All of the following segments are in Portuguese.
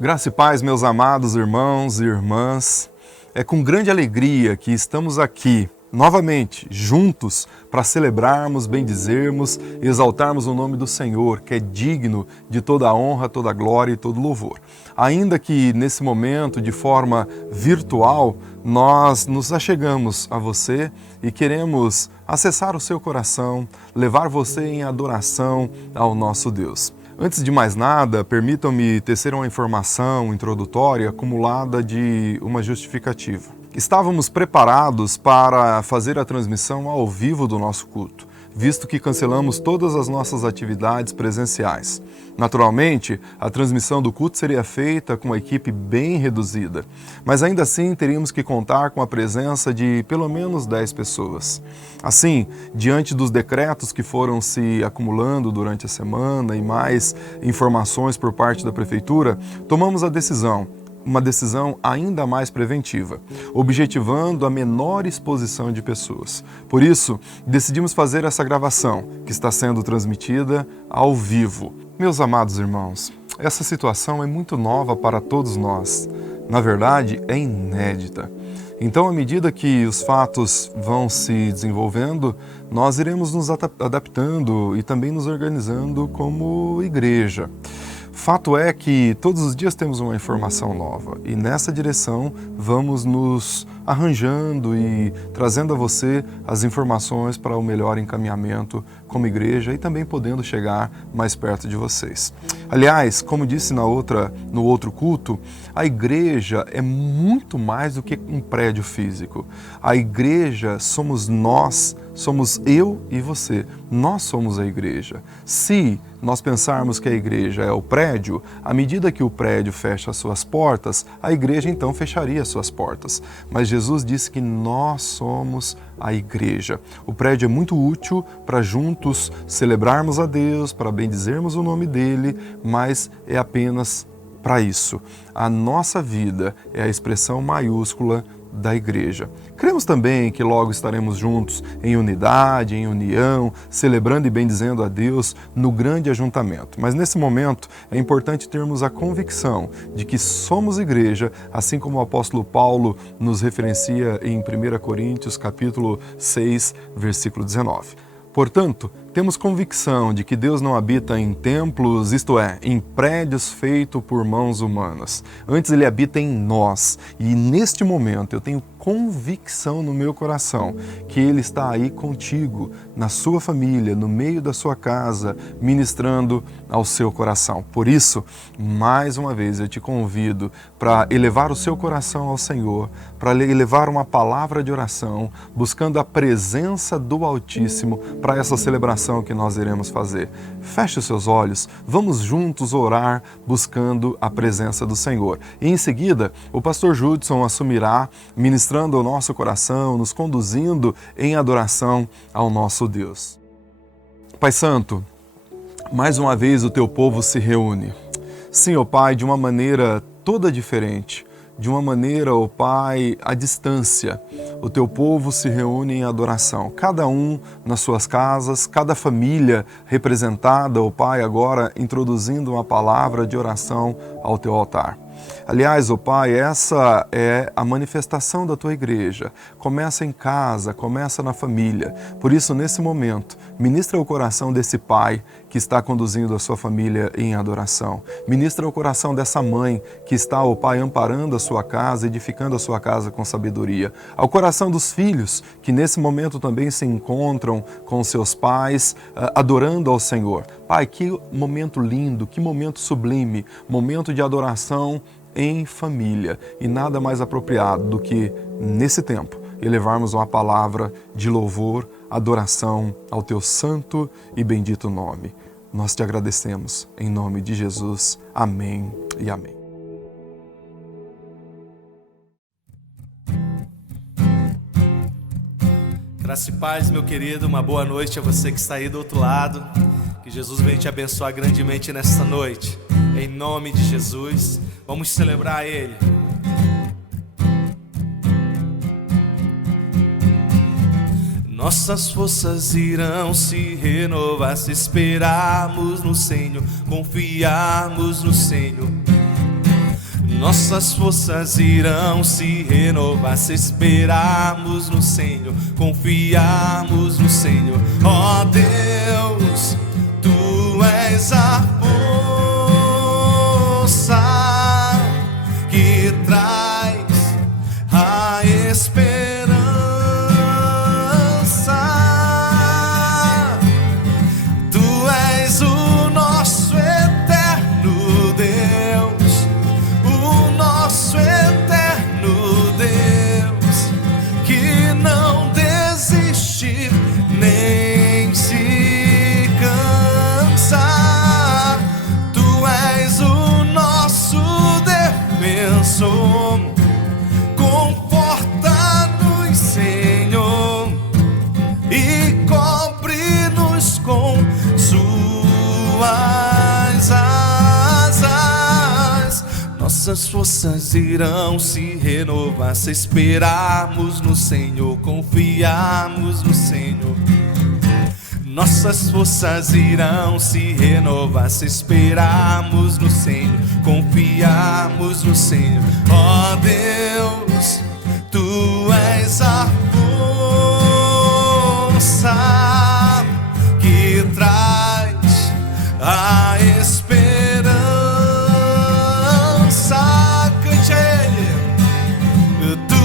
Graça e paz, meus amados irmãos e irmãs. É com grande alegria que estamos aqui, novamente, juntos, para celebrarmos, bendizermos e exaltarmos o nome do Senhor, que é digno de toda a honra, toda a glória e todo louvor. Ainda que nesse momento, de forma virtual, nós nos achegamos a você e queremos acessar o seu coração, levar você em adoração ao nosso Deus. Antes de mais nada, permitam-me tecer uma informação introdutória acumulada de uma justificativa. Estávamos preparados para fazer a transmissão ao vivo do nosso culto, visto que cancelamos todas as nossas atividades presenciais. Naturalmente, a transmissão do culto seria feita com uma equipe bem reduzida, mas ainda assim teríamos que contar com a presença de pelo menos 10 pessoas. Assim, diante dos decretos que foram se acumulando durante a semana e mais informações por parte da Prefeitura, tomamos a decisão, uma decisão ainda mais preventiva, objetivando a menor exposição de pessoas. Por isso, decidimos fazer essa gravação, que está sendo transmitida ao vivo. Meus amados irmãos, essa situação é muito nova para todos nós. Na verdade, é inédita. Então, à medida que os fatos vão se desenvolvendo, nós iremos nos adaptando e também nos organizando como igreja. Fato é que todos os dias temos uma informação nova e nessa direção vamos nos arranjando e trazendo a você as informações para o melhor encaminhamento como igreja e também podendo chegar mais perto de vocês. Aliás, como disse no outro culto, a igreja é muito mais do que um prédio físico. A igreja somos nós, somos eu e você. Nós somos a igreja. Se nós pensarmos que a igreja é o prédio, à medida que o prédio fecha as suas portas, a igreja então fecharia as suas portas. Mas Jesus disse que nós somos a igreja. O prédio é muito útil para juntos celebrarmos a Deus, para bendizermos o nome dele, mas é apenas para isso. A nossa vida é a expressão maiúscula da igreja. Cremos também que logo estaremos juntos em unidade, em união, celebrando e bendizendo a Deus no grande ajuntamento. Mas nesse momento é importante termos a convicção de que somos igreja, assim como o apóstolo Paulo nos referencia em 1 Coríntios capítulo 6, versículo 19. Portanto, temos convicção de que Deus não habita em templos, isto é, em prédios feitos por mãos humanas. Antes Ele habita em nós. E neste momento eu tenho convicção no meu coração que Ele está aí contigo, na sua família, no meio da sua casa, ministrando ao seu coração. Por isso, mais uma vez eu te convido para elevar o seu coração ao Senhor, para elevar uma palavra de oração, buscando a presença do Altíssimo para essa celebração que nós iremos fazer. Feche os seus olhos, vamos juntos orar buscando a presença do Senhor. E em seguida, o pastor Judson assumirá, ministrando ao nosso coração, nos conduzindo em adoração ao nosso Deus. Pai Santo, mais uma vez o teu povo se reúne. Sim, ó Pai, de uma maneira toda diferente. De uma maneira, ó Pai, à distância, o teu povo se reúne em adoração, cada um nas suas casas, cada família representada, ó Pai, agora introduzindo uma palavra de oração ao teu altar. Aliás, ó Pai, essa é a manifestação da tua igreja. Começa em casa, começa na família. Por isso, nesse momento, ministra o coração desse pai que está conduzindo a sua família em adoração. Ministra o coração dessa mãe que está, ó Pai, amparando a sua casa, edificando a sua casa com sabedoria. Ao coração dos filhos que nesse momento também se encontram com seus pais, adorando ao Senhor. Pai, que momento lindo, que momento sublime, momento de adoração em família. E nada mais apropriado do que, nesse tempo, elevarmos uma palavra de louvor, adoração ao teu santo e bendito nome. Nós te agradecemos, em nome de Jesus. Amém e amém. Graça e paz, meu querido, uma boa noite a você que está aí do outro lado. Que Jesus venha te abençoar grandemente nesta noite. Em nome de Jesus, vamos celebrar Ele. Nossas forças irão se renovar se esperarmos no Senhor, confiarmos no Senhor. Nossas forças irão se renovar se esperarmos no Senhor, confiarmos no Senhor. Ó Deus, Tu és a força que traz a esperança. Tu és o nosso eterno Deus, o nosso eterno Deus, que não desiste nem se cansa. Tu és o nosso defensor, conforta-nos, Senhor, e cobre-nos com Suas asas. Nossas forças irão se renovar se esperarmos no Senhor, confiarmos no Senhor. Nossas forças irão se renovar se esperarmos no Senhor, confiarmos no Senhor. Ó Deus, Tu és a força que traz a esperança. Cante a Ele. Tu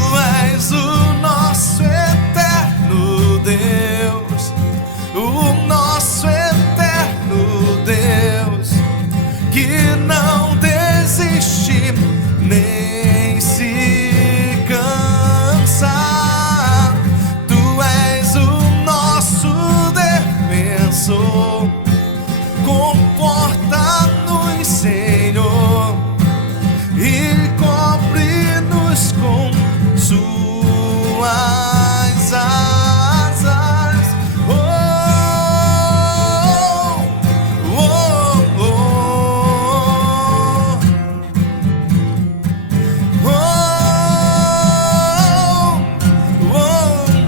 és o nosso eterno Deus, o nosso eterno Deus, que não desiste nem se cansa. Tu és o nosso defensor, conforta-nos, Senhor, e cobre-nos com Suas asas. Oh, oh, oh, oh, oh,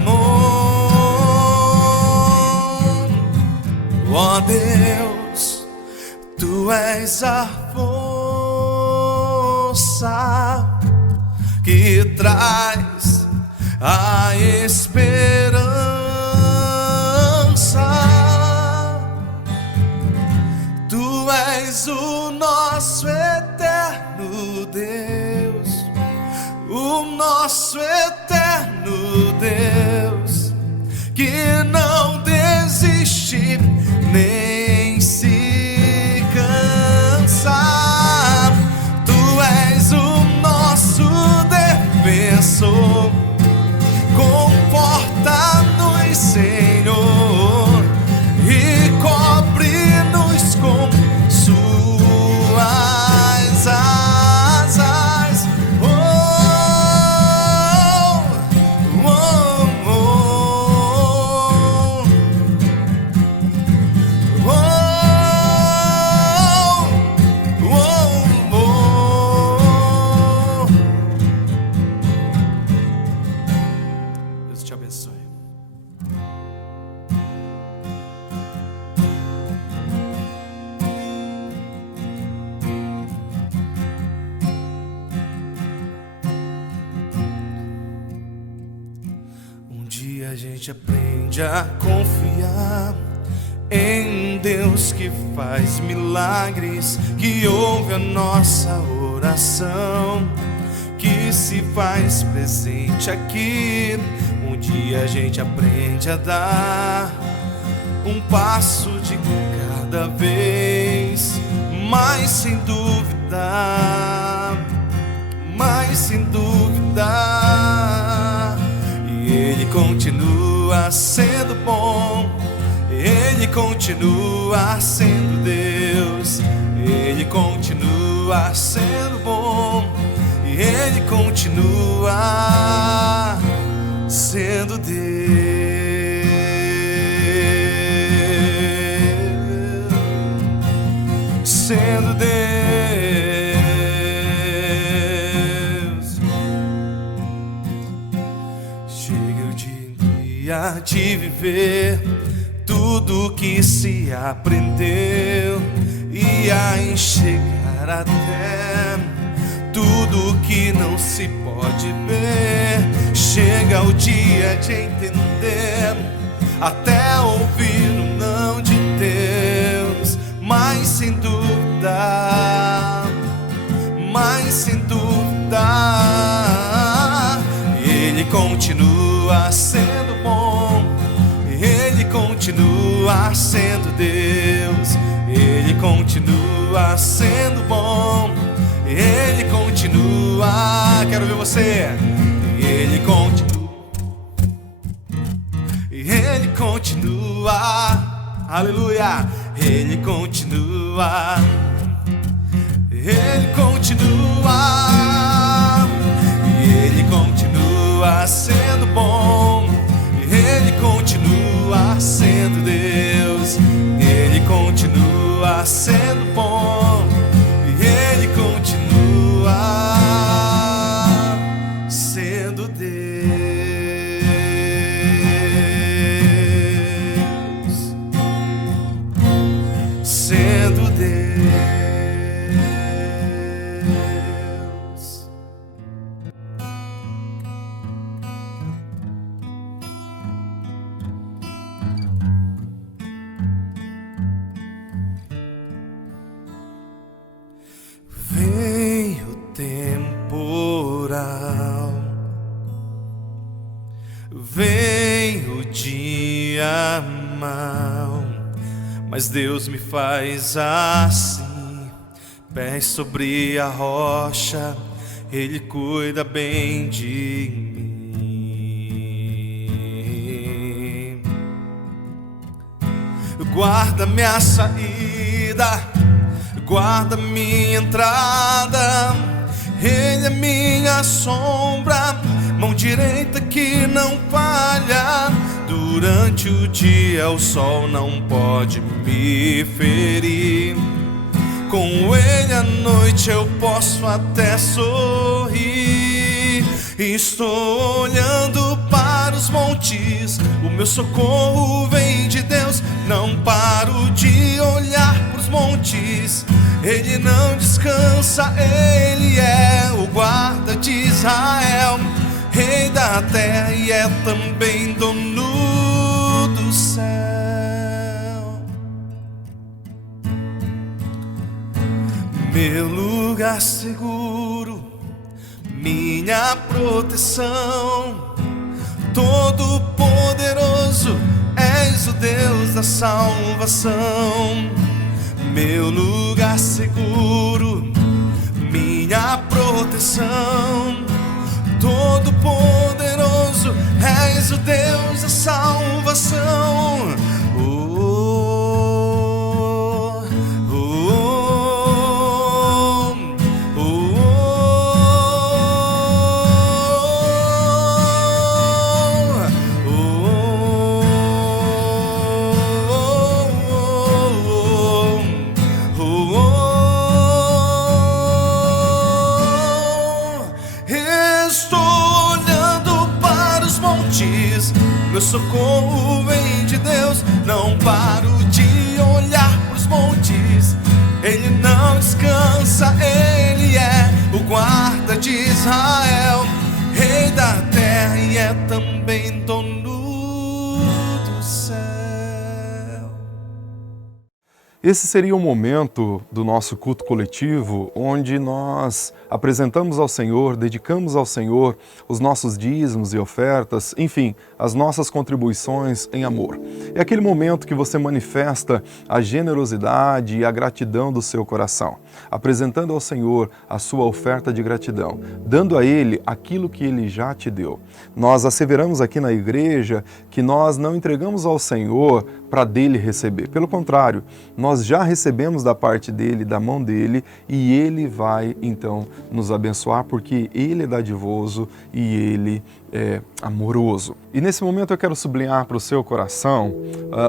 oh. Ó Deus, Tu és a força que traz a esperança. Tu és o nosso eterno Deus, o nosso eterno Deus, que não desiste nem se cansa. Tu és o nosso defensor, conforta-nos, Senhor, e cobre-nos com Suas asas. Oh, oh, oh, oh, oh, oh. Deus te abençoe. Um dia a gente aprende a confiar em Deus que faz milagres, que ouve a nossa oração, que se faz presente aqui. Um dia a gente aprende a dar um passo de cada vez, mas sem dúvida, e Ele continua sendo bom, Ele continua sendo Deus, Ele continua sendo bom, e Ele continua sendo Deus. Sendo Deus. Chega o dia de viver tudo que se aprendeu e a enxergar até tudo que não se pode ver. Chega o dia de entender, até ouvir o não de Deus. Mas sem dúvida, Ele continua sendo bom, Ele continua sendo Deus, Ele continua sendo bom, Ele continua. Quero ver você. Ele continua, aleluia. Ele continua, Ele continua, Ele continua sendo bom, Ele continua sendo Deus, Ele continua sendo bom, Ele continua sendo Deus, sendo Deus. Vem o temporal, vem o dia mau, mas Deus me faz assim, pés sobre a rocha, Ele cuida bem de mim. Guarda minha saída, guarda minha entrada, Ele é minha sombra, mão direita que não falha. Durante o dia o sol não pode me ferir, com Ele à noite eu posso até sorrir. Estou olhando para os montes, o meu socorro vem de Deus. Não paro de olhar para os montes, Ele não descansa, Ele é o guarda de Israel, Rei da terra e é também dono do céu. Meu lugar seguro, minha proteção, todo poderoso, és o Deus da salvação. Meu lugar seguro, minha proteção, todo poderoso, és o Deus da salvação. Meu socorro vem de Deus, não paro de olhar pros montes, Ele não descansa, Ele é o guarda de Israel, Rei da terra e é também dono do céu. Esse seria o momento do nosso culto coletivo, onde nós apresentamos ao Senhor, dedicamos ao Senhor os nossos dízimos e ofertas, enfim, as nossas contribuições em amor. É aquele momento que você manifesta a generosidade e a gratidão do seu coração, apresentando ao Senhor a sua oferta de gratidão, dando a Ele aquilo que Ele já te deu. Nós asseveramos aqui na igreja que nós não entregamos ao Senhor para dele receber. Pelo contrário, nós já recebemos da parte dele, da mão dele, e ele vai então nos abençoar, porque ele é dadivoso e ele é amoroso. E nesse momento eu quero sublinhar para o seu coração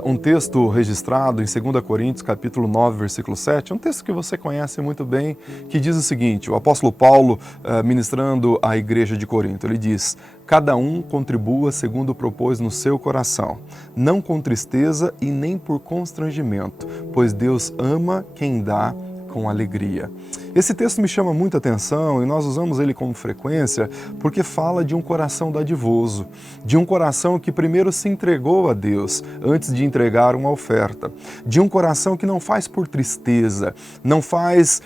um texto registrado em 2 Coríntios capítulo 9, versículo 7, um texto que você conhece muito bem, que diz o seguinte: o apóstolo Paulo, ministrando à igreja de Corinto, ele diz: cada um contribua segundo propôs no seu coração, não com tristeza e nem por constrangimento, pois Deus ama quem dá com alegria. Esse texto me chama muita atenção e nós usamos ele com frequência porque fala de um coração dadivoso, de um coração que primeiro se entregou a Deus antes de entregar uma oferta, de um coração que não faz por tristeza, não faz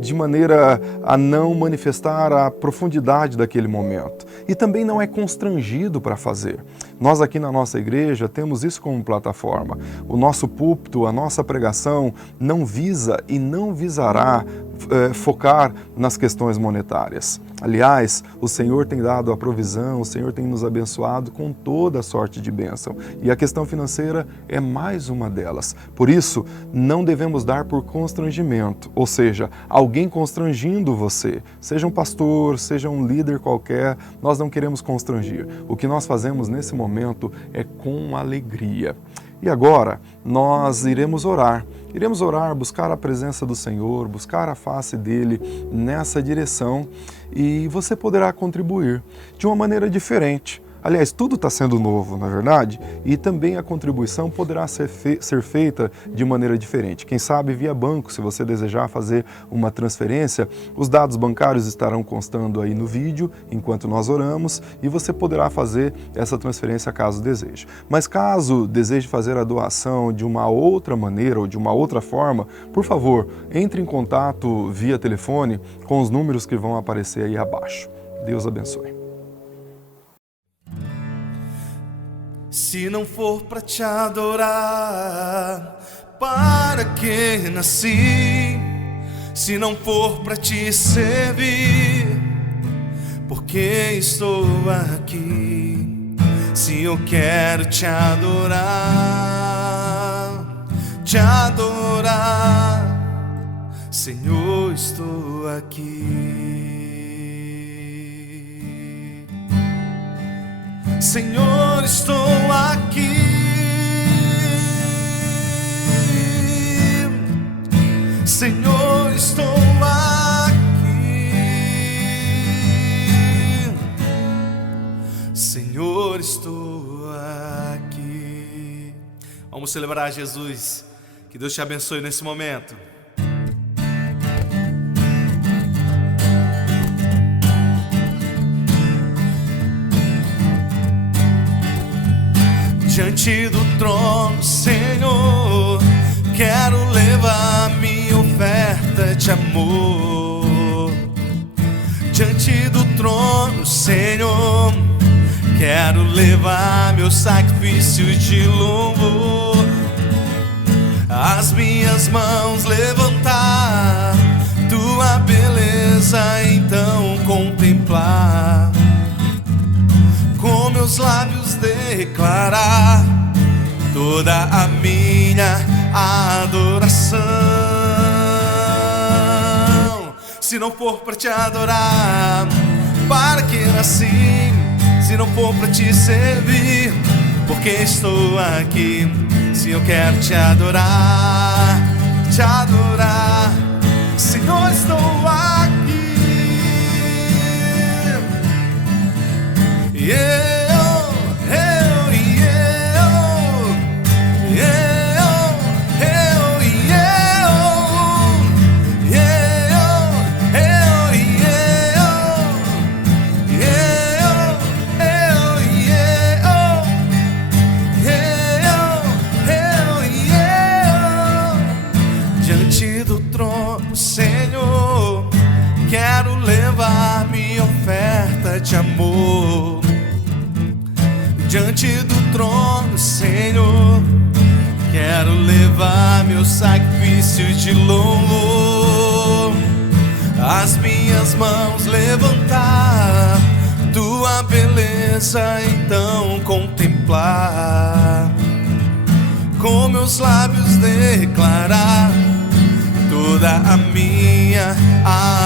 de maneira a não manifestar a profundidade daquele momento e também não é constrangido para fazer. Nós aqui na nossa igreja temos isso como plataforma. O nosso púlpito, a nossa pregação não visa e não visará focar nas questões monetárias. Aliás, o Senhor tem dado a provisão, o Senhor tem nos abençoado com toda a sorte de bênção. E a questão financeira é mais uma delas. Por isso, não devemos dar por constrangimento, ou seja, alguém constrangindo você, seja um pastor, seja um líder qualquer, nós não queremos constrangir. O que nós fazemos nesse momento é com alegria. E agora, nós iremos orar, buscar a presença do Senhor, buscar a face dEle nessa direção e você poderá contribuir de uma maneira diferente. Aliás, tudo está sendo novo, não é verdade? E também a contribuição poderá ser feita de maneira diferente. Quem sabe via banco, se você desejar fazer uma transferência, os dados bancários estarão constando aí no vídeo enquanto nós oramos e você poderá fazer essa transferência caso deseje. Mas caso deseje fazer a doação de uma outra maneira ou de uma outra forma, por favor, entre em contato via telefone com os números que vão aparecer aí abaixo. Deus abençoe. Se não for para te adorar, para que nasci? Se não for para te servir, por que estou aqui? Se eu quero te adorar, Senhor, estou aqui. Senhor, estou aqui. Senhor, estou aqui. Senhor, estou aqui. Vamos celebrar Jesus. Que Deus te abençoe nesse momento. Diante do trono, Senhor, quero levar minha oferta de amor. Diante do trono, Senhor, quero levar meu sacrifício de louvor. As minhas mãos levantar, tua beleza então contemplar. Com meus lábios declarar toda a minha adoração. Se não for para te adorar, para que nasci? Se não for para te servir, porque estou aqui? Se eu quero te adorar, Senhor, estou aqui. Diante do trono, Senhor, quero levar minha oferta de amor. Diante do trono, Senhor, quero levar meu sacrifício de louvor. As minhas mãos levantar, tua beleza então contemplar. Com meus lábios declarar toda a minha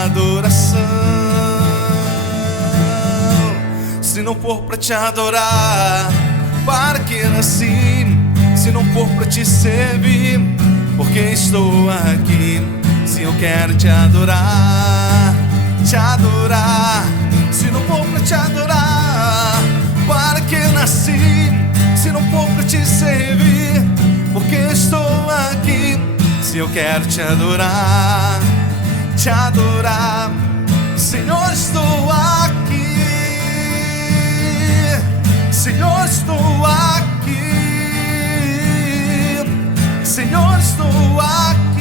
adoração. Se não for para te adorar, para que nasci? Se não for para te servir, porque estou aqui? Se eu quero te adorar, se não for para te adorar, para que nasci? Se não for para te servir, porque estou aqui? Se eu quero te adorar, te adorar. Senhor, estou aqui. Senhor, estou aqui. Senhor, estou aqui.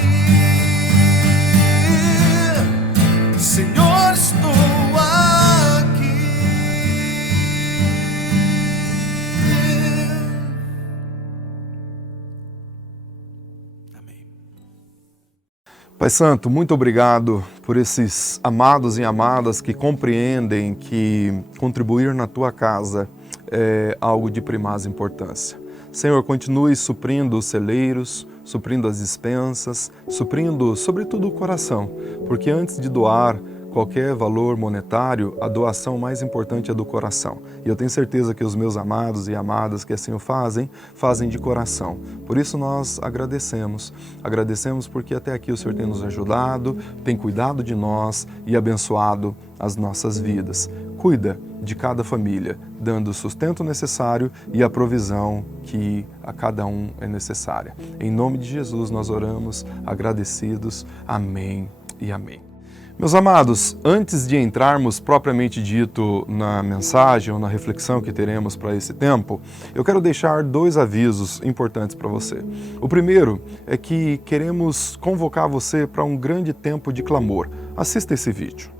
Senhor, estou aqui. Amém. Pai Santo, muito obrigado por esses amados e amadas que compreendem que contribuir na Tua casa é algo de primaz importância. Senhor, continue suprindo os celeiros, suprindo as dispensas, suprindo sobretudo o coração, porque antes de doar qualquer valor monetário, a doação mais importante é do coração. E eu tenho certeza que os meus amados e amadas que assim o fazem, fazem de coração. Por isso nós agradecemos. Agradecemos porque até aqui o Senhor tem nos ajudado, tem cuidado de nós e abençoado as nossas vidas. Cuida de cada família, dando o sustento necessário e a provisão que a cada um é necessária. Em nome de Jesus nós oramos, agradecidos. Amém e amém. Meus amados, antes de entrarmos propriamente dito na mensagem ou na reflexão que teremos para esse tempo, eu quero deixar 2 avisos importantes para você. O primeiro é que queremos convocar você para um grande tempo de clamor. Assista esse vídeo.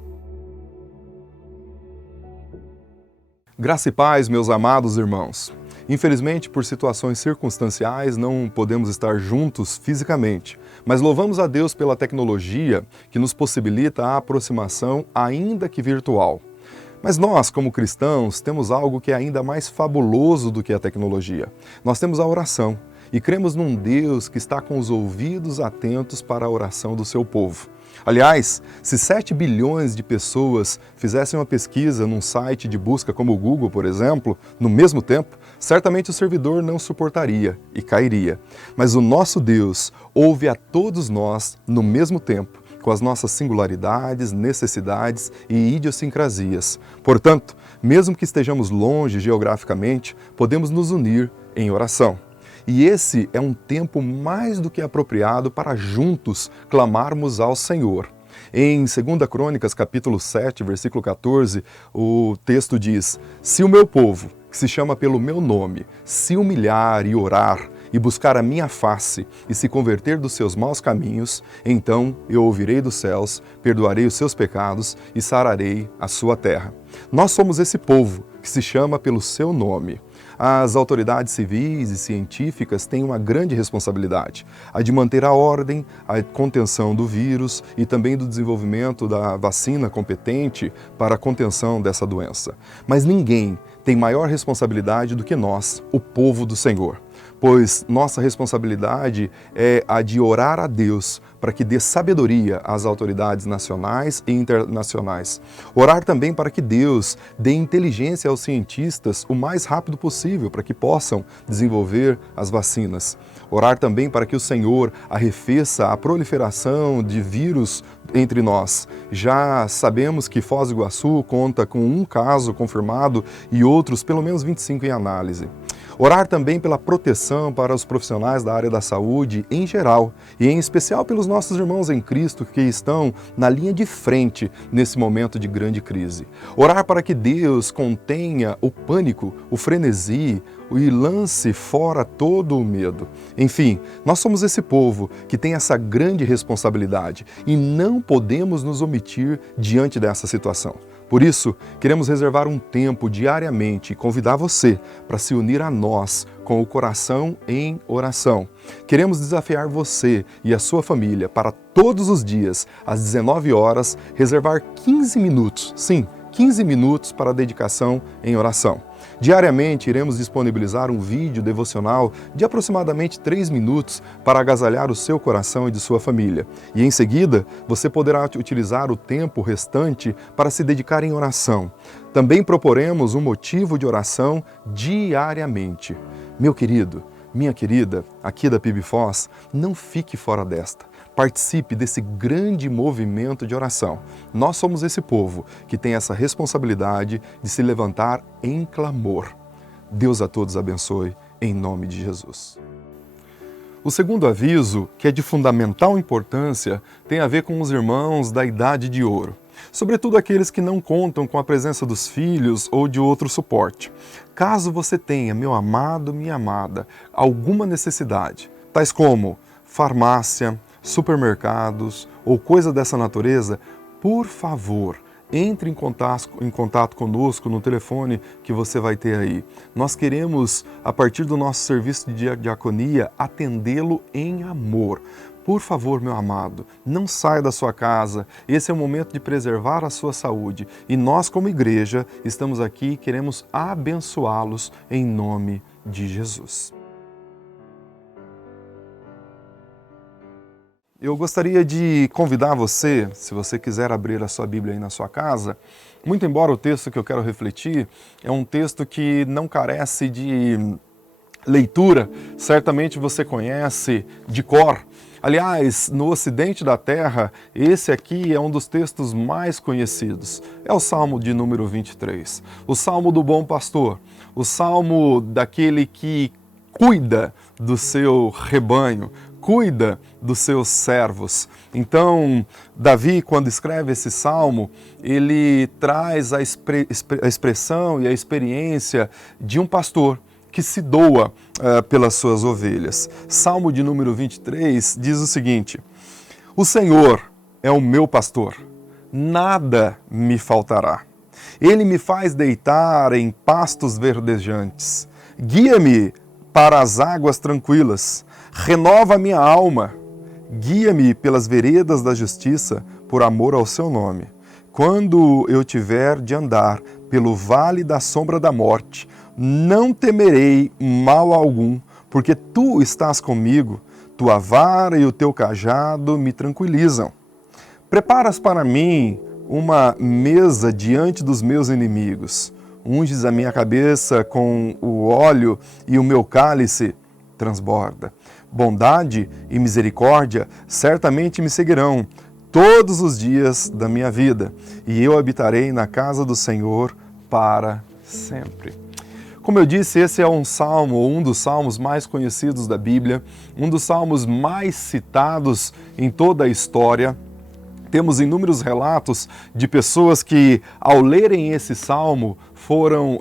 Graça e paz, meus amados irmãos. Infelizmente, por situações circunstanciais, não podemos estar juntos fisicamente, mas louvamos a Deus pela tecnologia que nos possibilita a aproximação, ainda que virtual. Mas nós, como cristãos, temos algo que é ainda mais fabuloso do que a tecnologia. Nós temos a oração e cremos num Deus que está com os ouvidos atentos para a oração do seu povo. Aliás, se 7 bilhões de pessoas fizessem uma pesquisa num site de busca como o Google, por exemplo, no mesmo tempo, certamente o servidor não suportaria e cairia. Mas o nosso Deus ouve a todos nós no mesmo tempo, com as nossas singularidades, necessidades e idiosincrasias. Portanto, mesmo que estejamos longe geograficamente, podemos nos unir em oração. E esse é um tempo mais do que apropriado para juntos clamarmos ao Senhor. Em 2 Crônicas, capítulo 7, versículo 14, o texto diz: "Se o meu povo, que se chama pelo meu nome, se humilhar e orar, e buscar a minha face, e se converter dos seus maus caminhos, então eu ouvirei dos céus, perdoarei os seus pecados e sararei a sua terra." Nós somos esse povo que se chama pelo seu nome. As autoridades civis e científicas têm uma grande responsabilidade, a de manter a ordem, a contenção do vírus e também do desenvolvimento da vacina competente para a contenção dessa doença. Mas ninguém tem maior responsabilidade do que nós, o povo do Senhor. Pois nossa responsabilidade é a de orar a Deus para que dê sabedoria às autoridades nacionais e internacionais. Orar também para que Deus dê inteligência aos cientistas o mais rápido possível para que possam desenvolver as vacinas. Orar também para que o Senhor arrefeça a proliferação de vírus entre nós. Já sabemos que Foz do Iguaçu conta com um caso confirmado e outros, pelo menos 25 em análise. Orar também pela proteção para os profissionais da área da saúde em geral e em especial pelos nossos irmãos em Cristo que estão na linha de frente nesse momento de grande crise. Orar para que Deus contenha o pânico, o frenesi e lance fora todo o medo. Enfim, nós somos esse povo que tem essa grande responsabilidade e não podemos nos omitir diante dessa situação. Por isso, queremos reservar um tempo diariamente e convidar você para se unir a nós com o coração em oração. Queremos desafiar você e a sua família para todos os dias, às 19 horas, reservar 15 minutos, sim, 15 minutos para a dedicação em oração. Diariamente iremos disponibilizar um vídeo devocional de aproximadamente 3 minutos para agasalhar o seu coração e de sua família. E em seguida, você poderá utilizar o tempo restante para se dedicar em oração. Também proporemos um motivo de oração diariamente. Meu querido, minha querida, aqui da PIB Foz, não fique fora desta. Participe desse grande movimento de oração. Nós somos esse povo que tem essa responsabilidade de se levantar em clamor. Deus a todos abençoe, em nome de Jesus. O segundo aviso, que é de fundamental importância, tem a ver com os irmãos da idade de ouro, sobretudo aqueles que não contam com a presença dos filhos ou de outro suporte. Caso você tenha, meu amado, minha amada, alguma necessidade, tais como farmácia, supermercados ou coisa dessa natureza, por favor, entre em contato conosco no telefone que você vai ter aí. Nós queremos, a partir do nosso serviço de diaconia, atendê-lo em amor. Por favor, meu amado, não saia da sua casa. Esse é o momento de preservar a sua saúde. E nós, como igreja, estamos aqui e queremos abençoá-los em nome de Jesus. Eu gostaria de convidar você, se você quiser abrir a sua Bíblia aí na sua casa, muito embora o texto que eu quero refletir é um texto que não carece de leitura, certamente você conhece de cor. Aliás, no ocidente da terra, esse aqui é um dos textos mais conhecidos. É o Salmo de número 23, o Salmo do bom pastor, o Salmo daquele que cuida do seu rebanho, cuida dos seus servos. Então, Davi, quando escreve esse salmo, ele traz a expressão e a experiência de um pastor que se doa pelas suas ovelhas. Salmo de número 23 diz o seguinte: o Senhor é o meu pastor, nada me faltará. Ele me faz deitar em pastos verdejantes, guia-me para as águas tranquilas, renova a minha alma, guia-me pelas veredas da justiça, por amor ao seu nome. Quando eu tiver de andar pelo vale da sombra da morte, não temerei mal algum, porque tu estás comigo, tua vara e o teu cajado me tranquilizam. Preparas para mim uma mesa diante dos meus inimigos, unges a minha cabeça com o óleo e o meu cálice transborda. Bondade e misericórdia certamente me seguirão todos os dias da minha vida, e eu habitarei na casa do Senhor para sempre. Como eu disse, esse é um dos salmos mais conhecidos da Bíblia, um dos salmos mais citados em toda a história. Temos inúmeros relatos de pessoas que, ao lerem esse salmo,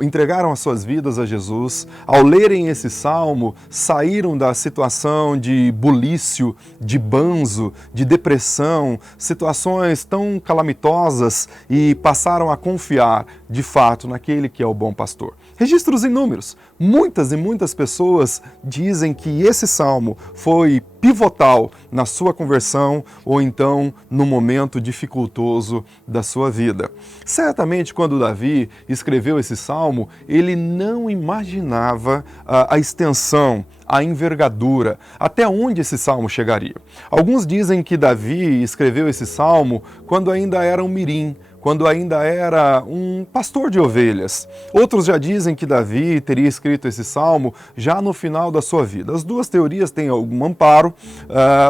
entregaram as suas vidas a Jesus. Ao lerem esse salmo, saíram da situação de bulício, de banzo, de depressão, situações tão calamitosas, e passaram a confiar, de fato, naquele que é o bom pastor. Registros inúmeros. Muitas e muitas pessoas dizem que esse salmo foi pivotal na sua conversão ou então no momento dificultoso da sua vida. Certamente, quando Davi escreveu esse salmo, ele não imaginava a extensão, a envergadura, até onde esse salmo chegaria. Alguns dizem que Davi escreveu esse salmo quando ainda era um mirim, quando ainda era um pastor de ovelhas. Outros já dizem que Davi teria escrito esse salmo já no final da sua vida. As duas teorias têm algum amparo,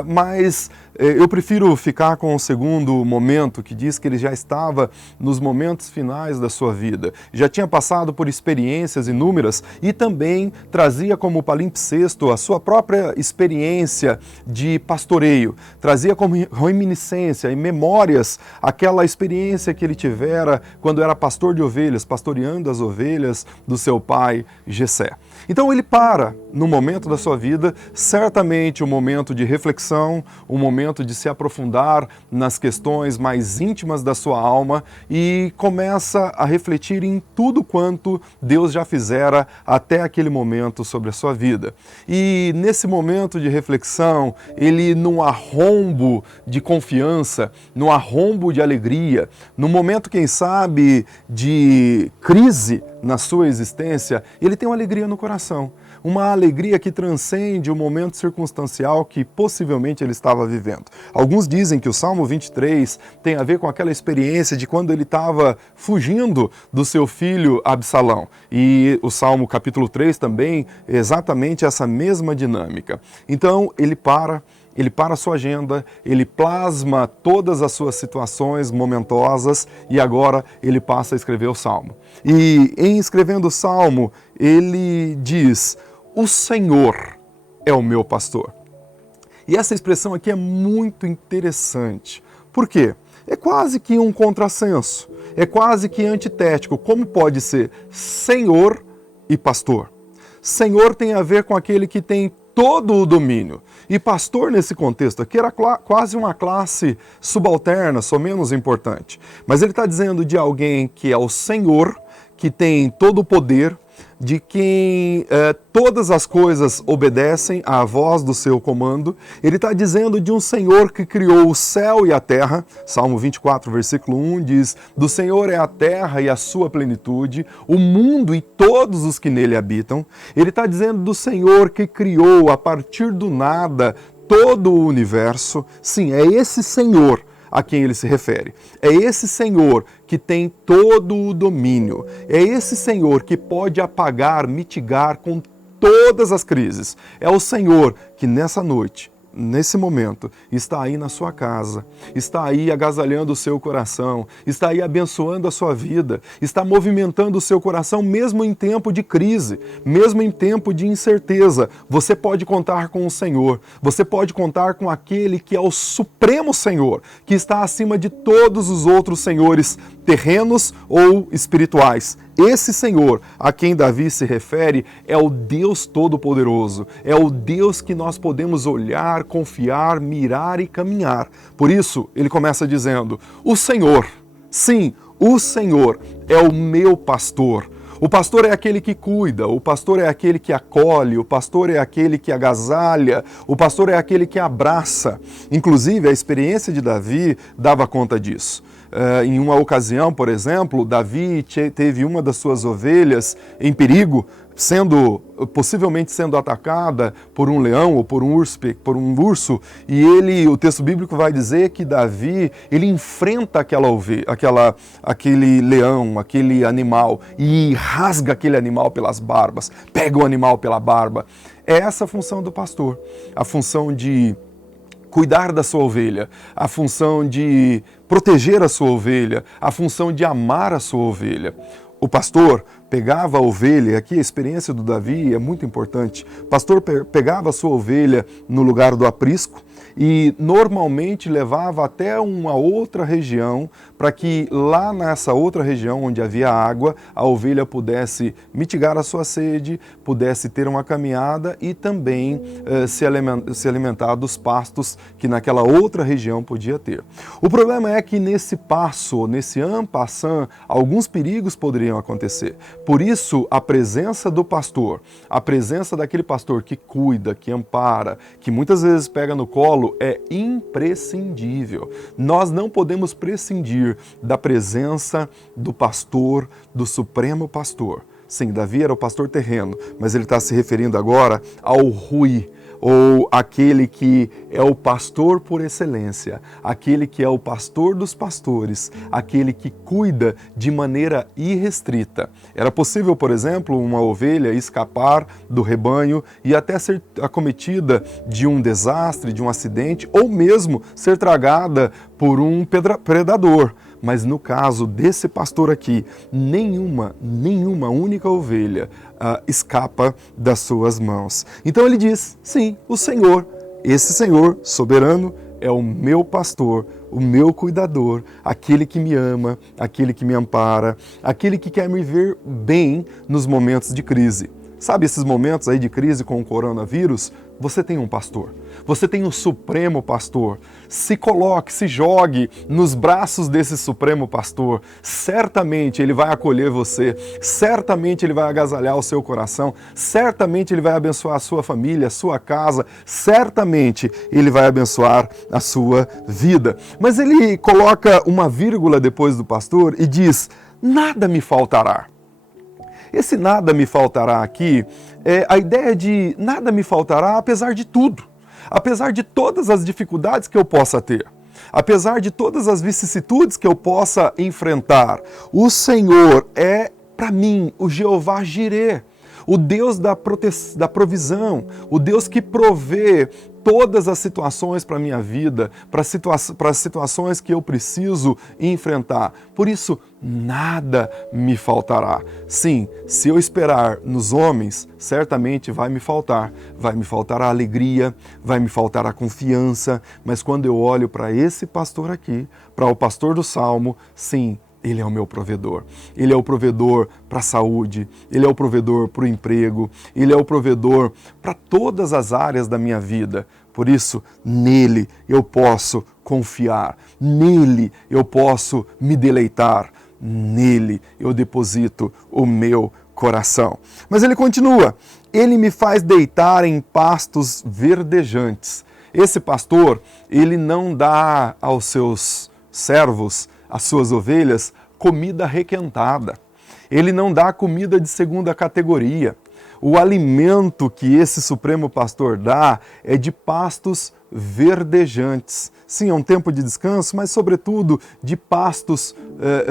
mas eu prefiro ficar com o segundo momento, que diz que ele já estava nos momentos finais da sua vida. Já tinha passado por experiências inúmeras e também trazia como palimpsesto a sua própria experiência de pastoreio. Trazia como reminiscência e memórias aquela experiência que ele tivera quando era pastor de ovelhas, pastoreando as ovelhas do seu pai Jessé. Então ele para no momento da sua vida, certamente um momento de reflexão, um momento de se aprofundar nas questões mais íntimas da sua alma, e começa a refletir em tudo quanto Deus já fizera até aquele momento sobre a sua vida. E nesse momento de reflexão, ele, num arrombo de confiança, num arrombo de alegria, num momento, quem sabe, de crise na sua existência, ele tem uma alegria no coração. Uma alegria que transcende o momento circunstancial que possivelmente ele estava vivendo. Alguns dizem que o Salmo 23 tem a ver com aquela experiência de quando ele estava fugindo do seu filho Absalão. E o Salmo capítulo 3 também é exatamente essa mesma dinâmica. Então ele para a sua agenda, ele plasma todas as suas situações momentosas e agora ele passa a escrever o Salmo. E em escrevendo o Salmo, ele diz: o Senhor é o meu pastor. E essa expressão aqui é muito interessante. Por quê? É quase que um contrassenso, é quase que antitético. Como pode ser Senhor e pastor? Senhor tem a ver com aquele que tem todo o domínio. E pastor, nesse contexto aqui, era quase uma classe subalterna, só menos importante. Mas ele está dizendo de alguém que é o Senhor, que tem todo o poder, de quem todas as coisas obedecem à voz do seu comando. Ele está dizendo de um Senhor que criou o céu e a terra. Salmo 24, versículo 1 diz: do Senhor é a terra e a sua plenitude, o mundo e todos os que nele habitam. Ele está dizendo do Senhor que criou a partir do nada todo o universo. Sim, é esse Senhor a quem ele se refere. É esse Senhor que tem todo o domínio. É esse Senhor que pode apagar, mitigar com todas as crises. É o Senhor que nessa noite, nesse momento, está aí na sua casa, está aí agasalhando o seu coração, está aí abençoando a sua vida, está movimentando o seu coração mesmo em tempo de crise, mesmo em tempo de incerteza. Você pode contar com o Senhor, você pode contar com aquele que é o Supremo Senhor, que está acima de todos os outros senhores terrenos ou espirituais. Esse Senhor a quem Davi se refere é o Deus Todo-Poderoso, é o Deus que nós podemos olhar, confiar, mirar e caminhar. Por isso, ele começa dizendo: o Senhor, sim, o Senhor é o meu pastor. O pastor é aquele que cuida, o pastor é aquele que acolhe, o pastor é aquele que agasalha, o pastor é aquele que abraça. Inclusive, a experiência de Davi dava conta disso. Em uma ocasião, por exemplo, Davi teve uma das suas ovelhas em perigo, possivelmente sendo atacada por um leão ou por um urso, e o texto bíblico vai dizer que Davi, ele enfrenta aquele leão, aquele animal, e rasga aquele animal pelas barbas, pega o animal pela barba. É essa a função do pastor, a função de cuidar da sua ovelha, a função de proteger a sua ovelha, a função de amar a sua ovelha. O pastor pegava a ovelha, e aqui a experiência do Davi é muito importante. O pastor pegava a sua ovelha no lugar do aprisco e normalmente levava até uma outra região para que lá nessa outra região onde havia água, a ovelha pudesse mitigar a sua sede, pudesse ter uma caminhada e também se alimentar dos pastos que naquela outra região podia ter. O problema é que nesse passo, nesse en passant, alguns perigos poderiam acontecer. Por isso, a presença do pastor, a presença daquele pastor que cuida, que ampara, que muitas vezes pega no colo, é imprescindível. Nós não podemos prescindir da presença do pastor, do Supremo Pastor. Sim, Davi era o pastor terreno, mas ele está se referindo agora ao Rui, ou aquele que é o pastor por excelência, aquele que é o pastor dos pastores, aquele que cuida de maneira irrestrita. Era possível, por exemplo, uma ovelha escapar do rebanho e até ser acometida de um desastre, de um acidente, ou mesmo ser tragada por um predador. Mas no caso desse pastor aqui, nenhuma única ovelha escapa das suas mãos. Então ele diz, sim, o Senhor, esse Senhor soberano é o meu pastor, o meu cuidador, aquele que me ama, aquele que me ampara, aquele que quer me ver bem nos momentos de crise. Sabe esses momentos aí de crise com o coronavírus? Você tem um pastor, você tem um Supremo Pastor. Se coloque, se jogue nos braços desse Supremo Pastor. Certamente ele vai acolher você, certamente ele vai agasalhar o seu coração, certamente ele vai abençoar a sua família, a sua casa, certamente ele vai abençoar a sua vida. Mas ele coloca uma vírgula depois do pastor e diz, nada me faltará. Esse nada me faltará aqui é a ideia de nada me faltará apesar de tudo, apesar de todas as dificuldades que eu possa ter, apesar de todas as vicissitudes que eu possa enfrentar. O Senhor é, para mim, o Jeová Jireh. o Deus da provisão, o Deus que provê todas as situações para a minha vida, para as situações que eu preciso enfrentar. Por isso, nada me faltará. Sim, se eu esperar nos homens, certamente vai me faltar. Vai me faltar a alegria, vai me faltar a confiança, mas quando eu olho para esse pastor aqui, para o pastor do Salmo, sim, ele é o meu provedor. Ele é o provedor para a saúde, ele é o provedor para o emprego, ele é o provedor para todas as áreas da minha vida. Por isso, nele eu posso confiar, nele eu posso me deleitar, nele eu deposito o meu coração. Mas ele continua, ele me faz deitar em pastos verdejantes. Esse pastor, ele não dá aos seus servos, às suas ovelhas, comida requentada. Ele não dá comida de segunda categoria. O alimento que esse Supremo Pastor dá é de pastos verdejantes. Sim, é um tempo de descanso, mas sobretudo de pastos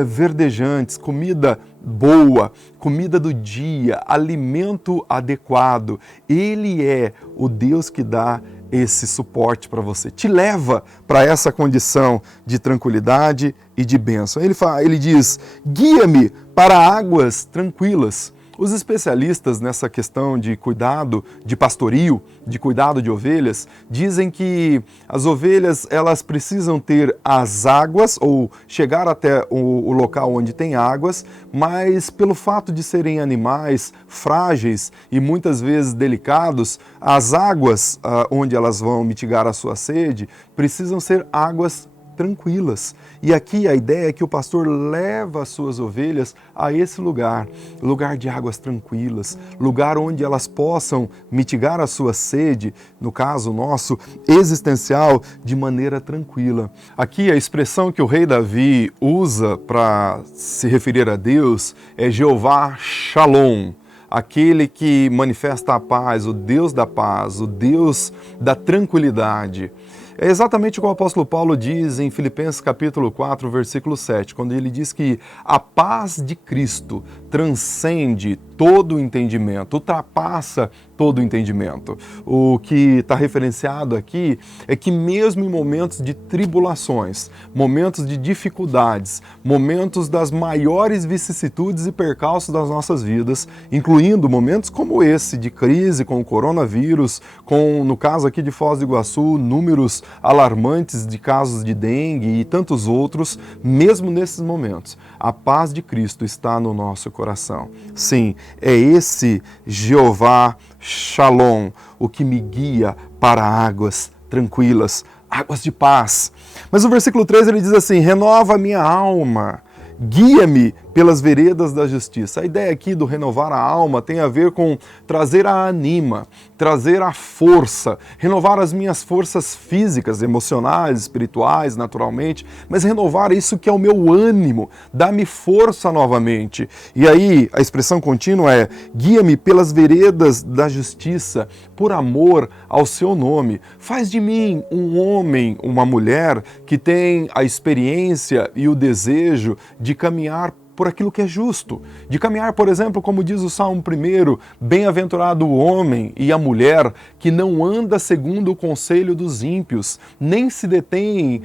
verdejantes, comida boa, comida do dia, alimento adequado. Ele é o Deus que dá esse suporte para você, te leva para essa condição de tranquilidade e de bênção. Ele diz, guia-me para águas tranquilas. Os especialistas nessa questão de cuidado, de pastorio, de cuidado de ovelhas, dizem que as ovelhas elas precisam ter as águas ou chegar até o local onde tem águas, mas pelo fato de serem animais frágeis e muitas vezes delicados, as águas onde elas vão mitigar a sua sede precisam ser águas tranquilas. E aqui a ideia é que o pastor leva as suas ovelhas a esse lugar, lugar de águas tranquilas, lugar onde elas possam mitigar a sua sede, no caso nosso, existencial, de maneira tranquila. Aqui a expressão que o rei Davi usa para se referir a Deus é Jeová Shalom, aquele que manifesta a paz, o Deus da paz, o Deus da tranquilidade. É exatamente o que o apóstolo Paulo diz em Filipenses capítulo 4, versículo 7, quando ele diz que a paz de Cristo transcende todo o entendimento, ultrapassa todo o entendimento. O que está referenciado aqui é que mesmo em momentos de tribulações, momentos de dificuldades, momentos das maiores vicissitudes e percalços das nossas vidas, incluindo momentos como esse de crise com o coronavírus, com, no caso aqui de Foz do Iguaçu, números alarmantes de casos de dengue e tantos outros, mesmo nesses momentos, a paz de Cristo está no nosso coração. Sim, é esse Jeová Shalom, o que me guia para águas tranquilas, águas de paz. Mas o versículo 3 ele diz assim, renova a minha alma, guia-me pelas veredas da justiça. A ideia aqui do renovar a alma tem a ver com trazer a anima, trazer a força, renovar as minhas forças físicas, emocionais, espirituais, naturalmente, mas renovar isso que é o meu ânimo, dá-me força novamente. E aí a expressão contínua é, guia-me pelas veredas da justiça, por amor ao seu nome. Faz de mim um homem, uma mulher que tem a experiência e o desejo de caminhar por aquilo que é justo, de caminhar, por exemplo, como diz o Salmo 1, bem-aventurado o homem e a mulher que não anda segundo o conselho dos ímpios, nem se detém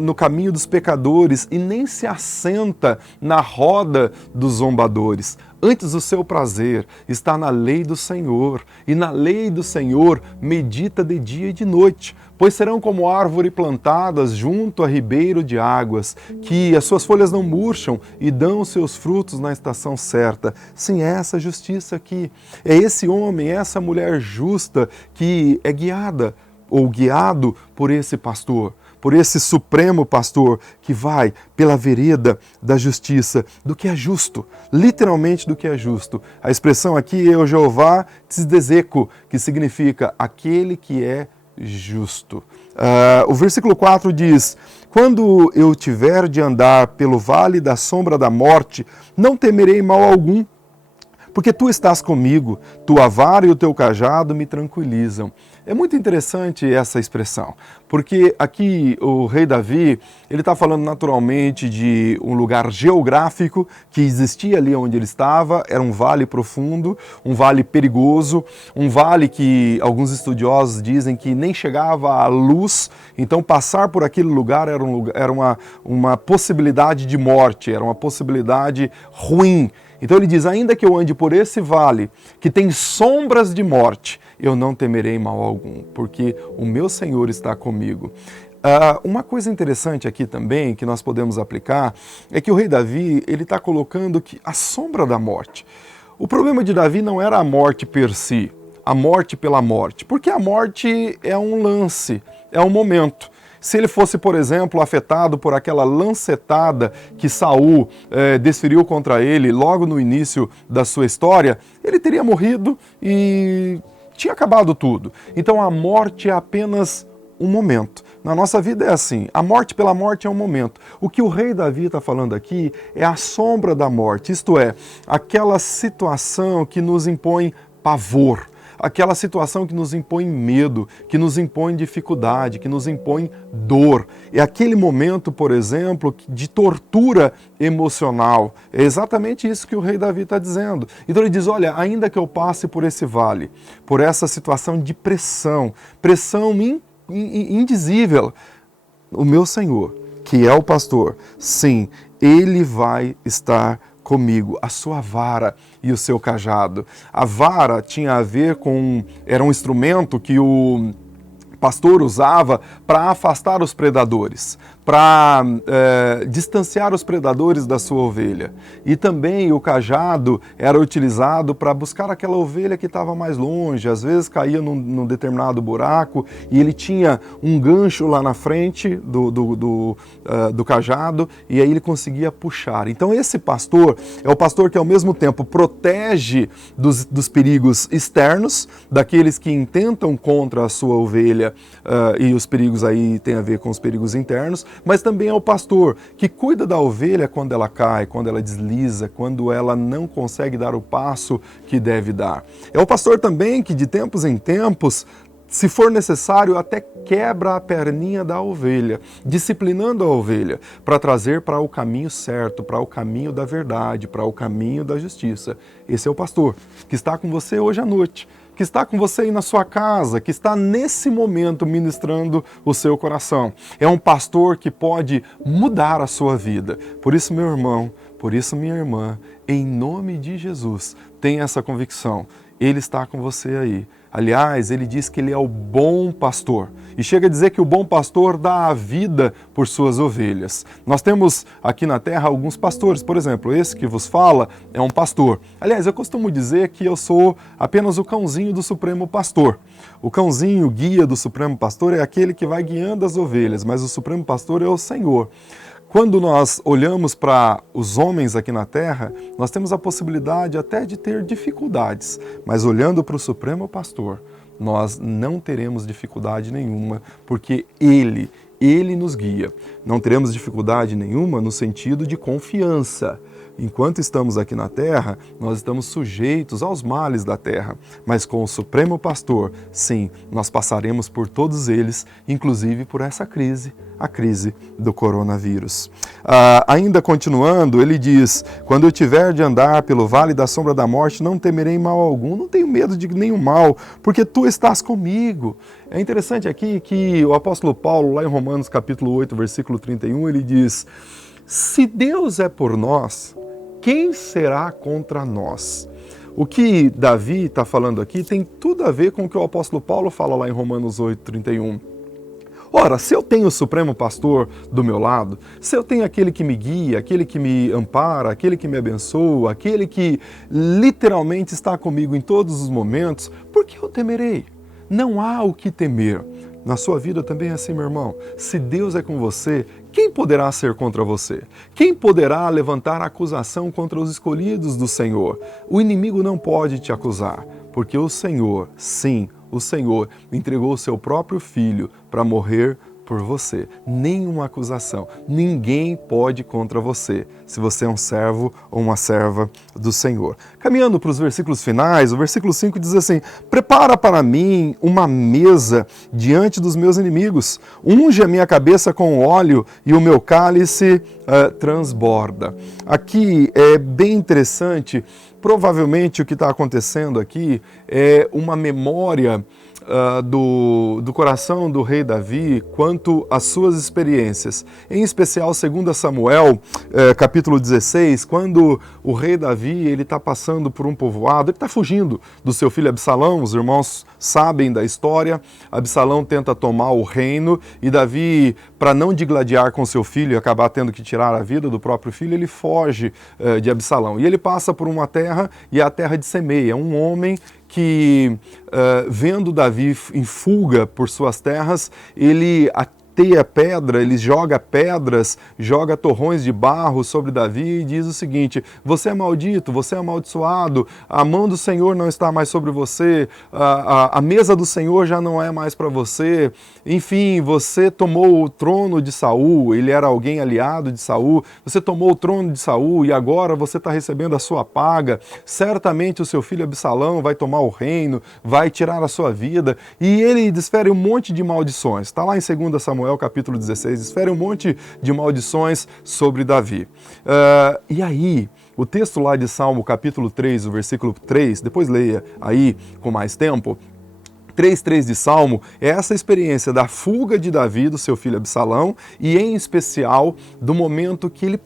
no caminho dos pecadores e nem se assenta na roda dos zombadores. Antes o seu prazer está na lei do Senhor, e na lei do Senhor medita de dia e de noite, pois serão como árvore plantadas junto a ribeiro de águas, que as suas folhas não murcham e dão os seus frutos na estação certa. Sim, é essa justiça aqui. É esse homem, essa mulher justa que é guiada ou guiado por esse pastor, por esse supremo pastor que vai pela vereda da justiça, do que é justo, literalmente do que é justo. A expressão aqui é o Jeová Tzedeko, que significa aquele que é justo. O versículo 4 diz, quando eu tiver de andar pelo vale da sombra da morte, não temerei mal algum, porque tu estás comigo, tua vara e o teu cajado me tranquilizam. É muito interessante essa expressão, porque aqui o rei Davi, ele está falando naturalmente de um lugar geográfico que existia ali onde ele estava, era um vale profundo, um vale perigoso, um vale que alguns estudiosos dizem que nem chegava à luz, então passar por aquele lugar era uma possibilidade de morte, era uma possibilidade ruim. Então ele diz, ainda que eu ande por esse vale, que tem sombras de morte, eu não temerei mal algum, porque o meu Senhor está comigo. Uma coisa interessante aqui também, que nós podemos aplicar, é que o rei Davi, ele está colocando que a sombra da morte. O problema de Davi não era a morte per si, a morte pela morte, porque a morte é um lance, é um momento. Se ele fosse, por exemplo, afetado por aquela lancetada que Saul desferiu contra ele logo no início da sua história, ele teria morrido e tinha acabado tudo. Então a morte é apenas um momento. Na nossa vida é assim, a morte pela morte é um momento. O que o rei Davi está falando aqui é a sombra da morte, isto é, aquela situação que nos impõe pavor, aquela situação que nos impõe medo, que nos impõe dificuldade, que nos impõe dor. É aquele momento, por exemplo, de tortura emocional. É exatamente isso que o rei Davi está dizendo. Então ele diz, olha, ainda que eu passe por esse vale, por essa situação de pressão indizível, o meu Senhor, que é o pastor, sim, ele vai estar comigo, a sua vara e o seu cajado. A vara tinha a ver com, era um instrumento que o pastor usava para afastar os predadores, para distanciar os predadores da sua ovelha. E também o cajado era utilizado para buscar aquela ovelha que estava mais longe, às vezes caía num determinado buraco e ele tinha um gancho lá na frente do cajado e aí ele conseguia puxar. Então esse pastor é o pastor que ao mesmo tempo protege dos perigos externos, daqueles que intentam contra a sua ovelha, e os perigos aí têm a ver com os perigos internos, mas também é o pastor que cuida da ovelha quando ela cai, quando ela desliza, quando ela não consegue dar o passo que deve dar. É o pastor também que de tempos em tempos, se for necessário, até quebra a perninha da ovelha, disciplinando a ovelha, para trazer para o caminho certo, para o caminho da verdade, para o caminho da justiça. Esse é o pastor que está com você hoje à noite, que está com você aí na sua casa, que está nesse momento ministrando o seu coração. É um pastor que pode mudar a sua vida. Por isso, meu irmão, por isso, minha irmã, em nome de Jesus, tenha essa convicção. Ele está com você aí. Aliás, ele diz que ele é o bom pastor. E chega a dizer que o bom pastor dá a vida por suas ovelhas. Nós temos aqui na terra alguns pastores. Por exemplo, esse que vos fala é um pastor. Aliás, eu costumo dizer que eu sou apenas o cãozinho do Supremo Pastor. O cãozinho, guia do Supremo Pastor, é aquele que vai guiando as ovelhas, mas o Supremo Pastor é o Senhor. Quando nós olhamos para os homens aqui na Terra, nós temos a possibilidade até de ter dificuldades, mas olhando para o Supremo Pastor, nós não teremos dificuldade nenhuma, porque Ele nos guia. Não teremos dificuldade nenhuma no sentido de confiança. Enquanto estamos aqui na terra, nós estamos sujeitos aos males da terra, mas com o Supremo Pastor, sim, nós passaremos por todos eles, inclusive por essa crise, a crise do coronavírus. Ainda continuando, ele diz, quando eu tiver de andar pelo vale da sombra da morte, não temerei mal algum, não tenho medo de nenhum mal, porque tu estás comigo. É interessante aqui que o apóstolo Paulo, lá em Romanos capítulo 8, versículo 31, ele diz, se Deus é por nós, quem será contra nós? O que Davi está falando aqui tem tudo a ver com o que o apóstolo Paulo fala lá em Romanos 8, 31. Ora, se eu tenho o Supremo Pastor do meu lado, se eu tenho aquele que me guia, aquele que me ampara, aquele que me abençoa, aquele que literalmente está comigo em todos os momentos, por que eu temerei? Não há o que temer. Na sua vida também é assim, meu irmão. Se Deus é com você, quem poderá ser contra você? Quem poderá levantar acusação contra os escolhidos do Senhor? O inimigo não pode te acusar, porque o Senhor, sim, o Senhor entregou o seu próprio Filho para morrer por você, nenhuma acusação, ninguém pode contra você, se você é um servo ou uma serva do Senhor. Caminhando para os versículos finais, o versículo 5 diz assim: prepara para mim uma mesa diante dos meus inimigos, unge a minha cabeça com óleo e o meu cálice transborda. Aqui é bem interessante, provavelmente o que está acontecendo aqui é uma memória do coração do rei Davi quanto às suas experiências. Em especial, 2 Samuel, capítulo 16, quando o rei Davi está passando por um povoado, ele está fugindo do seu filho Absalão, os irmãos sabem da história. Absalão tenta tomar o reino e Davi, para não digladiar com seu filho e acabar tendo que tirar a vida do próprio filho, ele foge de Absalão. E ele passa por uma terra, e é a terra de Semei, é um homem que, vendo Davi em fuga por suas terras, ele ateia pedra, ele joga pedras, joga torrões de barro sobre Davi e diz o seguinte: você é maldito, você é amaldiçoado, a mão do Senhor não está mais sobre você, a mesa do Senhor já não é mais para você, enfim, você tomou o trono de Saul, ele era alguém aliado de Saul, você tomou o trono de Saul e agora você está recebendo a sua paga, certamente o seu filho Absalão vai tomar o reino, vai tirar a sua vida, e ele desfere um monte de maldições. Está lá em 2 Samuel capítulo 16, desfere um monte de maldições sobre Davi. E aí, o texto lá de Salmo capítulo 3, o versículo 3, depois leia aí com mais tempo, 3:3 de Salmo, é essa experiência da fuga de Davi, do seu filho Absalão, e em especial do momento que ele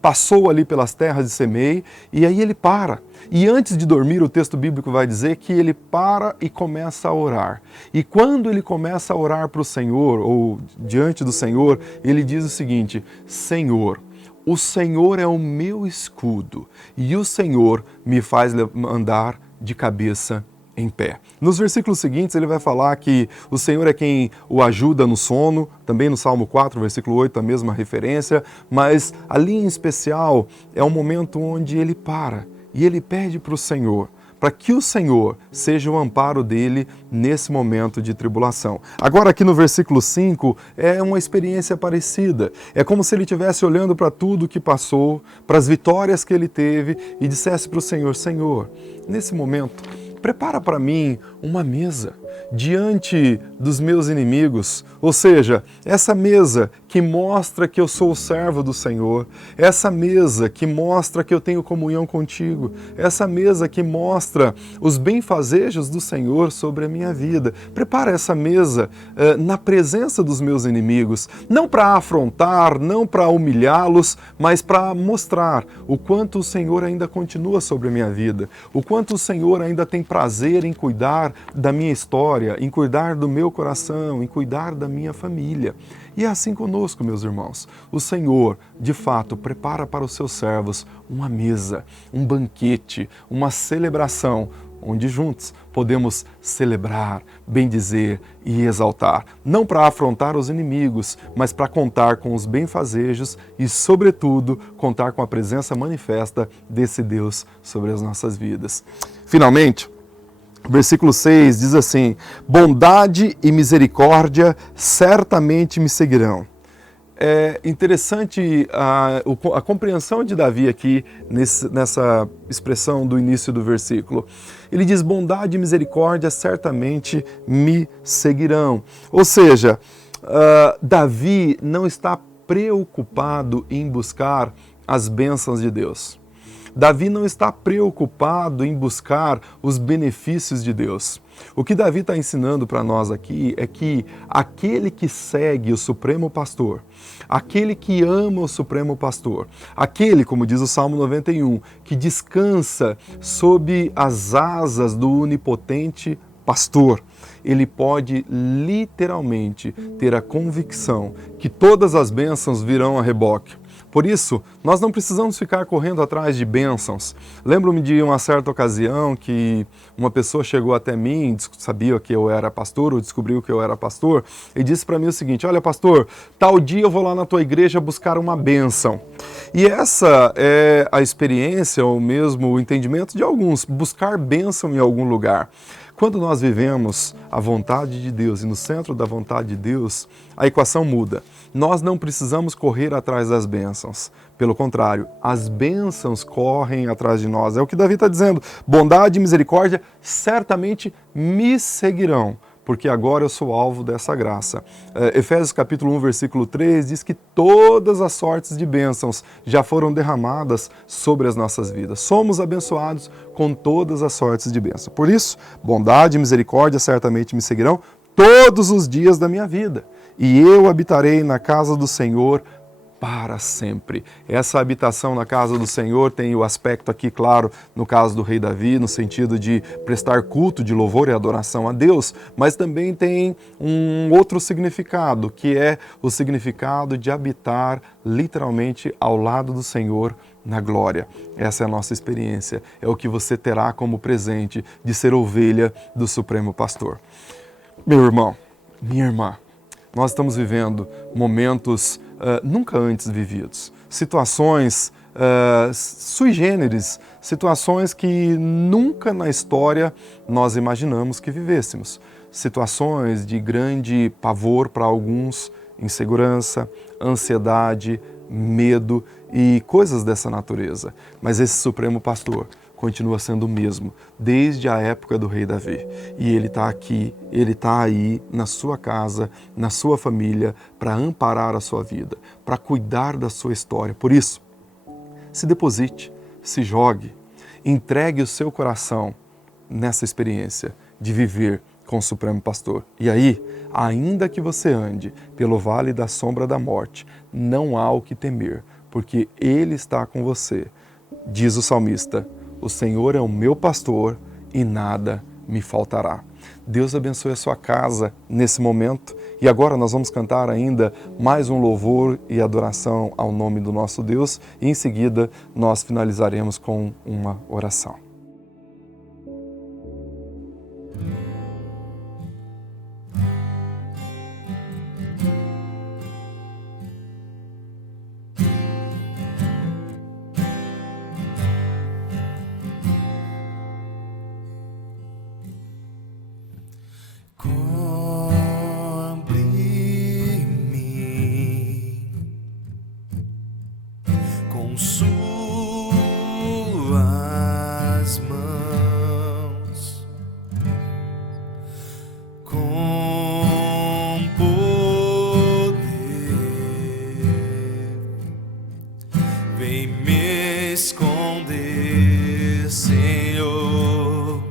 passou ali pelas terras de Semei, e aí ele para. E antes de dormir, o texto bíblico vai dizer que ele para e começa a orar. E quando ele começa a orar para o Senhor, ou diante do Senhor, ele diz o seguinte: Senhor, o Senhor é o meu escudo, e o Senhor me faz andar de cabeça em pé. Nos versículos seguintes ele vai falar que o Senhor é quem o ajuda no sono, também no Salmo 4, versículo 8, a mesma referência, mas ali em especial é um momento onde ele para e ele pede para o Senhor, para que o Senhor seja o amparo dele nesse momento de tribulação. Agora aqui no versículo 5 é uma experiência parecida. É como se ele estivesse olhando para tudo que passou, para as vitórias que ele teve e dissesse para o Senhor: Senhor, nesse momento, prepara para mim uma mesa diante dos meus inimigos, ou seja, essa mesa que mostra que eu sou o servo do Senhor, essa mesa que mostra que eu tenho comunhão contigo, essa mesa que mostra os benfazejos do Senhor sobre a minha vida. Prepara essa mesa na presença dos meus inimigos, não para afrontar, não para humilhá-los, mas para mostrar o quanto o Senhor ainda continua sobre a minha vida, o quanto o Senhor ainda tem prazer em cuidar da minha história, em cuidar do meu coração, em cuidar da minha família. E é assim conosco, meus irmãos. O Senhor, de fato, prepara para os seus servos uma mesa, um banquete, uma celebração, onde juntos podemos celebrar, bendizer e exaltar. Não para afrontar os inimigos, mas para contar com os benfazejos e, sobretudo, contar com a presença manifesta desse Deus sobre as nossas vidas. Finalmente, versículo 6 diz assim: bondade e misericórdia certamente me seguirão. É interessante a compreensão de Davi aqui nessa expressão do início do versículo. Ele diz: bondade e misericórdia certamente me seguirão. Ou seja, Davi não está preocupado em buscar as bênçãos de Deus. Davi não está preocupado em buscar os benefícios de Deus. O que Davi está ensinando para nós aqui é que aquele que segue o Supremo Pastor, aquele que ama o Supremo Pastor, aquele, como diz o Salmo 91, que descansa sob as asas do onipotente pastor, ele pode literalmente ter a convicção que todas as bênçãos virão a reboque. Por isso, nós não precisamos ficar correndo atrás de bênçãos. Lembro-me de uma certa ocasião que uma pessoa chegou até mim, sabia que eu era pastor, ou descobriu que eu era pastor, e disse para mim o seguinte: olha, pastor, tal dia eu vou lá na tua igreja buscar uma bênção. E essa é a experiência, ou mesmo o entendimento de alguns, buscar bênção em algum lugar. Quando nós vivemos a vontade de Deus e no centro da vontade de Deus, a equação muda. Nós não precisamos correr atrás das bênçãos. Pelo contrário, as bênçãos correm atrás de nós. É o que Davi está dizendo. Bondade e misericórdia certamente me seguirão, porque agora eu sou alvo dessa graça. Efésios capítulo 1, versículo 3 diz que todas as sortes de bênçãos já foram derramadas sobre as nossas vidas. Somos abençoados com todas as sortes de bênção. Por isso, bondade e misericórdia certamente me seguirão todos os dias da minha vida. E eu habitarei na casa do Senhor para sempre. Essa habitação na casa do Senhor tem o aspecto aqui, claro, no caso do rei Davi, no sentido de prestar culto de louvor e adoração a Deus, mas também tem um outro significado, que é o significado de habitar literalmente ao lado do Senhor na glória. Essa é a nossa experiência, é o que você terá como presente de ser ovelha do Supremo Pastor. Meu irmão, minha irmã, nós estamos vivendo momentos nunca antes vividos, situações sui generis, situações que nunca na história nós imaginamos que vivêssemos, situações de grande pavor para alguns, insegurança, ansiedade, medo e coisas dessa natureza. Mas esse Supremo Pastor continua sendo o mesmo, desde a época do rei Davi. E ele está aqui, ele está aí, na sua casa, na sua família, para amparar a sua vida, para cuidar da sua história. Por isso, se deposite, se jogue, entregue o seu coração nessa experiência de viver com o Supremo Pastor. E aí, ainda que você ande pelo vale da sombra da morte, não há o que temer, porque Ele está com você. Diz o salmista: o Senhor é o meu pastor e nada me faltará. Deus abençoe a sua casa nesse momento. E agora nós vamos cantar ainda mais um louvor e adoração ao nome do nosso Deus. E em seguida nós finalizaremos com uma oração. Suas mãos com poder vem me esconder, Senhor.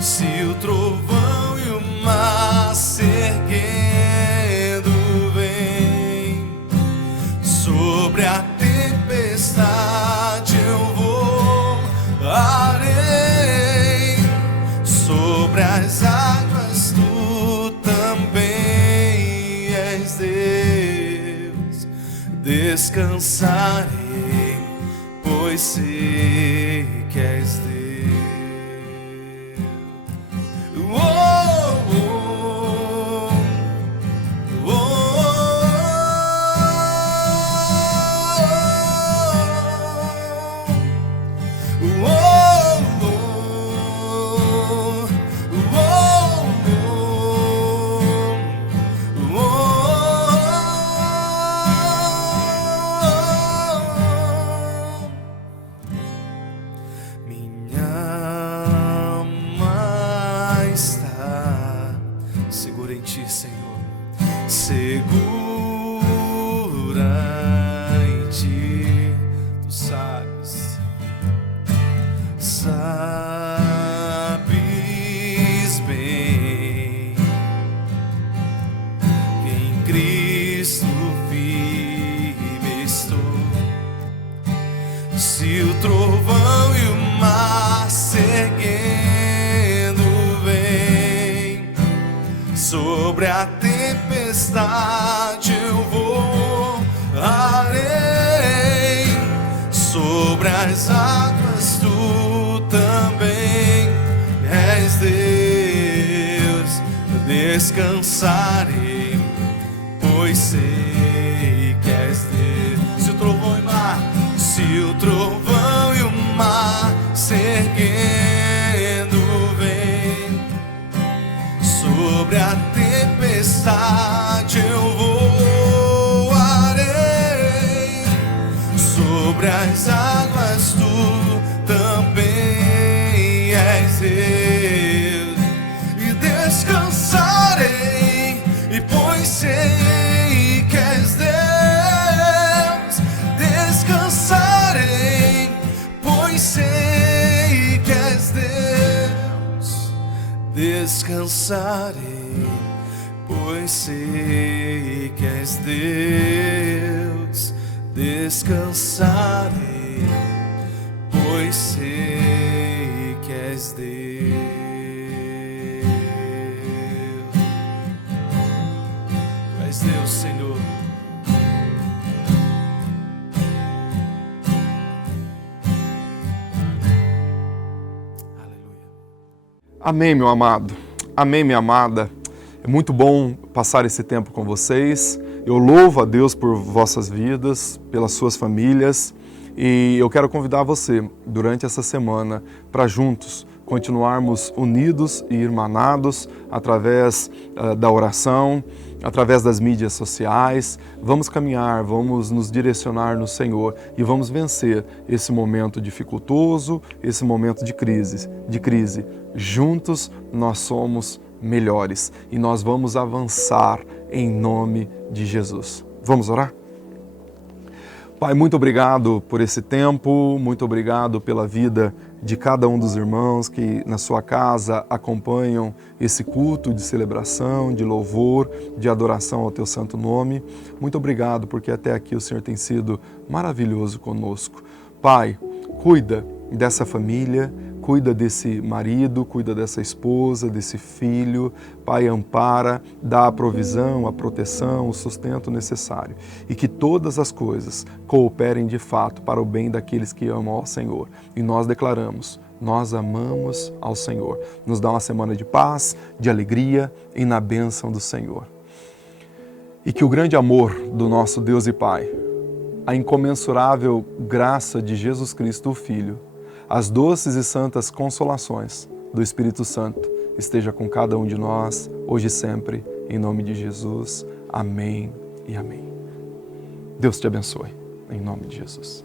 Se o trovão e o mar se erguendo vem sobre a tempestade, eu voarei sobre as águas, tu também és Deus. Descansarei, pois sei que és Deus. Se o trovão e o mar se erguendo vem sobre a tempestade, eu voarei sobre as águas, tu também és Deus. Descansarei, pois sei que és Deus. Se o trovão e o mar, se o trovão e o mar se erguendo vem sobre as águas, tu também és Deus. E descansarei, e pois sei que és Deus. Descansarei, pois sei que és Deus. Descansarei, pois sei que és Deus. Descansarei, pois sei que és Deus. Tu és Deus, Senhor. Aleluia. Amém, meu amado. Amém, minha amada. É muito bom passar esse tempo com vocês. Eu louvo a Deus por vossas vidas, pelas suas famílias, e eu quero convidar você, durante essa semana, para juntos continuarmos unidos e irmanados através da oração, através das mídias sociais. Vamos caminhar, vamos nos direcionar no Senhor e vamos vencer esse momento dificultoso, esse momento de crise. Juntos nós somos melhores e nós vamos avançar em nome de Jesus. Vamos orar? Pai, muito obrigado por esse tempo, muito obrigado pela vida de cada um dos irmãos que na sua casa acompanham esse culto de celebração, de louvor, de adoração ao teu santo nome. Muito obrigado porque até aqui o Senhor tem sido maravilhoso conosco. Pai, cuida dessa família, cuida desse marido, cuida dessa esposa, desse filho. Pai, ampara, dá a provisão, a proteção, o sustento necessário. E que todas as coisas cooperem de fato para o bem daqueles que amam ao Senhor. E nós declaramos, nós amamos ao Senhor. Nos dá uma semana de paz, de alegria e na bênção do Senhor. E que o grande amor do nosso Deus e Pai, a incomensurável graça de Jesus Cristo, o Filho, as doces e santas consolações do Espírito Santo esteja com cada um de nós, hoje e sempre, em nome de Jesus. Amém e amém. Deus te abençoe, em nome de Jesus.